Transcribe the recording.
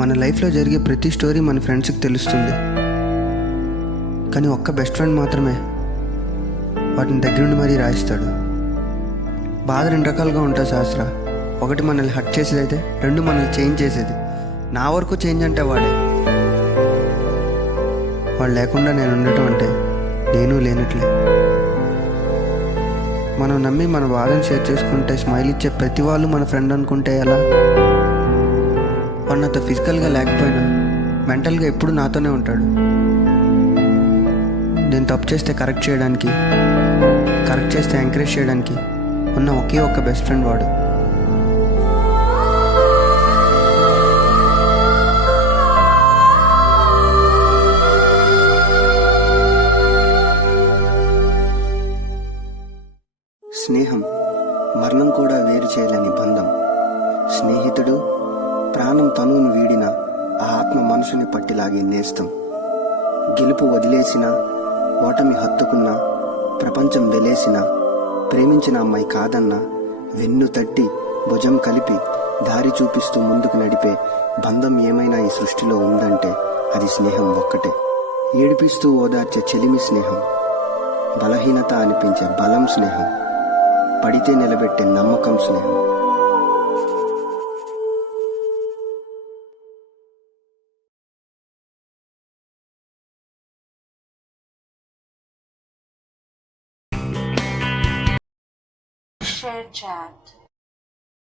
మన లైఫ్లో జరిగే ప్రతి స్టోరీ మన ఫ్రెండ్స్కి తెలుస్తుంది, కానీ ఒక్క బెస్ట్ ఫ్రెండ్ మాత్రమే వాటిని దగ్గరుండి మరీ రాయిస్తాడు. బాధ రెండు రకాలుగా ఉంటుంది శాస్త్ర. ఒకటి మనల్ని హర్ట్ చేసేది అయితే, రెండు మనల్ని చేంజ్ చేసేది. నా వరకు చేంజ్ అంటే వాడు లేకుండా నేను ఉండటం అంటే నేను లేనట్లే. మనం నమ్మి మన బాధను షేర్ చేసుకుంటే స్మైల్ ఇచ్చే ప్రతి వాళ్ళు మన ఫ్రెండ్ అనుకుంటే ఎలా? వాడు నాతో ఫిజికల్గా లేకపోయినా మెంటల్గా ఎప్పుడు నాతోనే ఉంటాడు. నేను తప్పు చేస్తే కరెక్ట్ చేయడానికి, కరెక్ట్ చేస్తే ఎంకరేజ్ చేయడానికి ఉన్న ఒకే ఒక్క బెస్ట్ ఫ్రెండ్ వాడు. స్నేహం మరణం కూడా వేరు చేయలేని బంధం. స్నేహితుడు ప్రాణం తనువును వీడిన ఆ ఆత్మ మనసుని పట్టిలాగే నేస్తం. గెలుపు వదిలేసిన, ఓటమి హత్తుకున్నా, ప్రపంచం వెలేసిన, ప్రేమించిన అమ్మాయి కాదన్నా, వెన్ను తట్టి భుజం కలిపి దారి చూపిస్తూ ముందుకు నడిపే బంధం ఏమైనా ఈ సృష్టిలో ఉందంటే అది స్నేహం ఒక్కటే. ఏడిపిస్తూ ఓదార్చే చెలిమి స్నేహం, బలహీనత అనిపించే బలం స్నేహం, పడితే నిలబెట్టే నమ్మకం స్నేహం. Share chat.